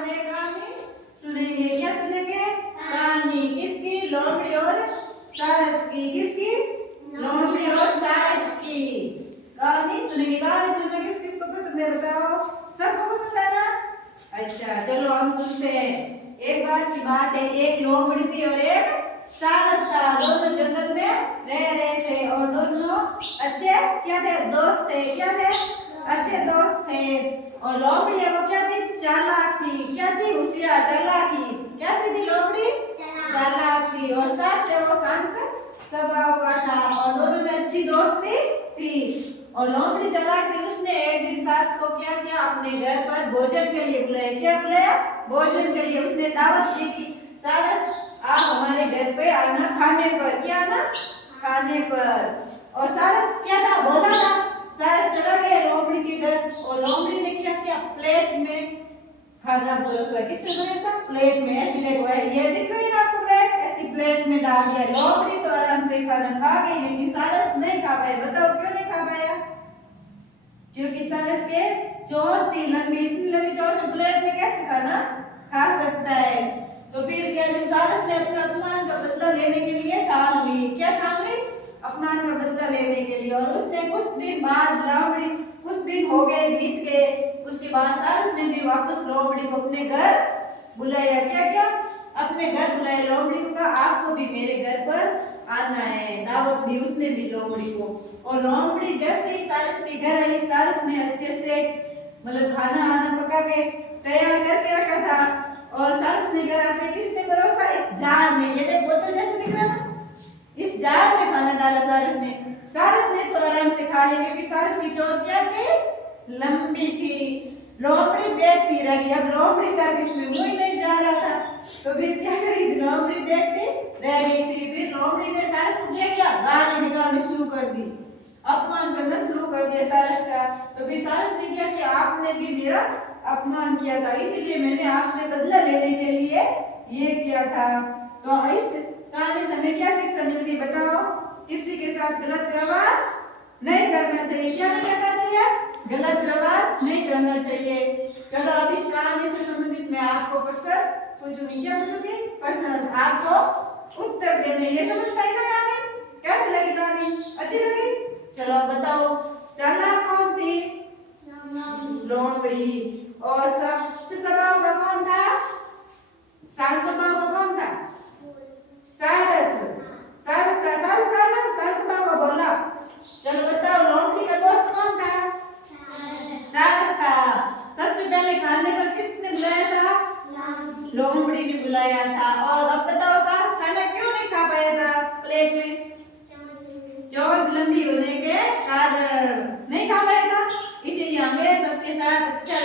कहानी सुनेंगे। क्या सुनेंगे? कहानी किसकी? लोमड़ी और सारस की। किसकी? लोमड़ी और सारस की कहानी सुनेंगे। कहानी सुनना किस किस को पसंद है बताओ? सबको पसंद है ना? अच्छा चलो हम सुनते हैं। एक बार की बात है, एक लोमड़ी थी और एक सारस था। दोनों जंगल में रह रहे थे और दोनों अच्छे क्या थे? दोस्त थे। क्या थे? अच्छे दोस्त थे। और लोमड़ी है वो क्या थी? चालाक थी। क्या थी? होशियार, चालाकी। कैसी थी लोमड़ी? चालाक थी। और सारस है वो शांत स्वभाव का था और दोनों में अच्छी दोस्ती थी। और लोमड़ी चालाक थी, उसने एक दिन सास को क्या किया? अपने घर पर भोजन के लिए बुलाया। क्या बुलाया? भोजन के लिए। उसने दावत दी कि सारस आप हमारे घर पे आना खाने पर। क्या आना? खाने पर। और सारस क्या था? बोला था। सारस चला गया लोमड़ी के घर और लोमड़ी ने क्या किया? प्लेट में खाना परोसा। किसने परोसा? प्लेट में। ऐसी देखो ये दिख रही है ना आपको प्लेट? ऐसी प्लेट में डाल दिया। लोमड़ी तो आराम से खाना खा गई लेकिन सारस नहीं खा पाया। बताओ क्यों नहीं खा पाया? क्योंकि सारस के चोंच थी लंबी। इतनी लंबी चोंच में प्लेट में कैसे खाना खा सकता है? तो फिर क्या सारस ने अपने अपमान का बदला लेने के लिए ठान ली। क्या ठान ली? अपमान का बदला लेने के लिए। और उसने कुछ दिन बाद लोमड़ी, कुछ दिन हो गए बीत गए, उसके बाद सारस ने भी वापस लोमड़ी को अपने घर बुलाया। क्या क्या? अपने घर बुलाया। लोमड़ी को कहा आपको भी मेरे घर पर आना है। दावत दी उसने भी लोमड़ी को। और लोमड़ी जैसे ही सारस के घर आई, सारस ने अच्छे से मतलब खाना आना पका के तैयार करके रखा था। और सारस ने घर आते किसने परोसा? इस जार में। ये देख बोतल जैसे दिख रहा ना, इस जार में खाना डाला सारस ने। सारस ने तो आराम से खा लिया क्योंकि सारस की चोंच क्या थी? लंबी थी। लोमड़ी देखती रही। अब लोमड़ी का इसमें मुंह ही नहीं जा रहा था तो फिर क्या करी? लोमड़ी देखती रह गई थी। फिर लोमड़ी ने सारस को क्या किया? गाली निकालनी शुरू कर दी, अपमान करना शुरू कर दिया सारस का। तो फिर सारस ने क्या किया? आपने भी मेरा अपमान किया था, इसीलिए मैंने आपसे बदला लेने के लिए ये किया था। तो इस कहानी से हमें क्या शिक्षा मिलती है बताओ? किसी के साथ गलत व्यवहार नहीं करना चाहिए। क्या नहीं करना चाहिए? गलत व्यवहार नहीं करना चाहिए। चलो अब इस कहानी से संबंधित मैं आपको प्रश्न पूछूंगी। क्या पूछूंगी? प्रश्न। आपको उत्तर देने। ये समझ में आई ना कहानी? कैसी लगी कहानी? अच्छी लगी? चलो अब बताओ चालाक कौन थी? लोमड़ी। और शांत स्वभाव का कौन था? शांत स्वभाव का कौन था? सारस। सारस था। सारस था ना? शांत स्वभाव का बोला। चलो बताओ लोमड़ी का दोस्त कौन था? सारस था। सबसे पहले खाने पर किसने बुलाया था? लोमड़ी ने बुलाया था। और अब बताओ सारस खाना क्यों नहीं खा पाया था? प्लेट में चोंच लंबी होने के कारण नहीं खा पाया था। इसीलिए हमें सबके साथ अच्छा